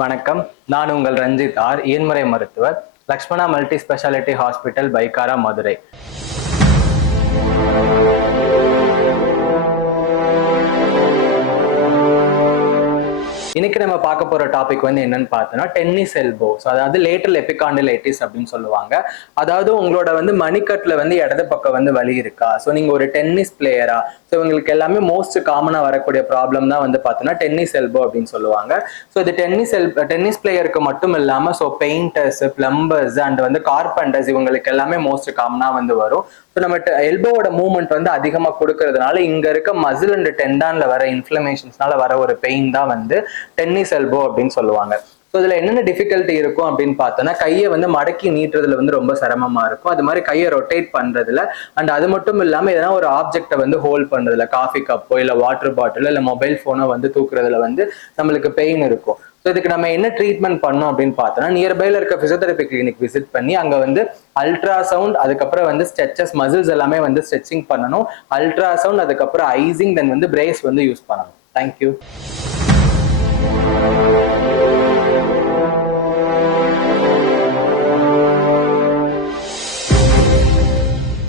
வணக்கம். நான் உங்கள் ரஞ்சித் ஆர், இயன்முறை மருத்துவர், Lakshmana multi speciality hospital, Pykara, Madurai. இன்னைக்கு நம்ம பார்க்க போற டாபிக் என்னன்னு பார்த்தோம்னா டென்னிஸ் எல்போ. அதாவது லேட்டரல் எபிகாண்டிலைட்டிஸ் அப்படின்னு சொல்லுவாங்க. அதாவது உங்களோட மணிக்கட்டுல இடது பக்கம் வலி இருக்கா? ஸோ நீங்க ஒரு டென்னிஸ் பிளேயரா? ஸோ இவங்களுக்கு எல்லாமே மோஸ்ட் காமனா வரக்கூடிய ப்ராப்ளம் தான் பார்த்தோம்னா டென்னிஸ் எல்போ அப்படின்னு சொல்லுவாங்க. ஸோ இது டென்னிஸ் பிளேயருக்கு மட்டும் இல்லாம பெயிண்டர்ஸ், பிளம்பர்ஸ் அண்ட் கார்பெண்டர்ஸ் இவங்களுக்கு எல்லாமே மோஸ்ட் காமனா வரும். ஸோ நம்ம எல்போவோட மூவ்மெண்ட் அதிகமா கொடுக்கறதுனால இங்க இருக்க மசில் அண்ட் டெண்டான்ல வர இன்ஃபிளமேஷன்ஸ்னால வர ஒரு பெயின் தான் டென்னிஸ் எல்போ அப்படின்னு சொல்லுவாங்க. ஸோ இதுல என்னென்ன டிஃபிகல்ட்டி இருக்கும் அப்படின்னு பார்த்தோம்னா கையை மடக்கி நீட்டுறதுல ரொம்ப சிரமமா இருக்கும். அது மாதிரி கையை ரொட்டேட் பண்றதுல அண்ட் அது மட்டும் இல்லாம எதனா ஒரு ஆப்ஜெக்டை ஹோல்ட் பண்றதுல, காஃபி கப்போ இல்ல வாட்டர் பாட்டிலோ இல்ல மொபைல் போனோ தூக்குறதுல நம்மளுக்கு பெயின் இருக்கும். ஸோ இதுக்கு நம்ம என்ன ட்ரீட்மெண்ட் பண்ணோம் அப்படின்னு பார்த்தோம்னா நியர்பைல இருக்க பிசியோதெரபி கிளினிக் விசிட் பண்ணி அங்க அல்ட்ராசவுண்ட், அதுக்கப்புறம் ஸ்ட்ரெச்சஸ், மசில்ஸ் எல்லாமே ஸ்ட்ரெச்சிங் பண்ணணும். அல்ட்ராசவுண்ட், அதுக்கப்புறம் ஐசிங், தென் பிரேஸ் யூஸ் பண்ணணும். தேங்க்யூ.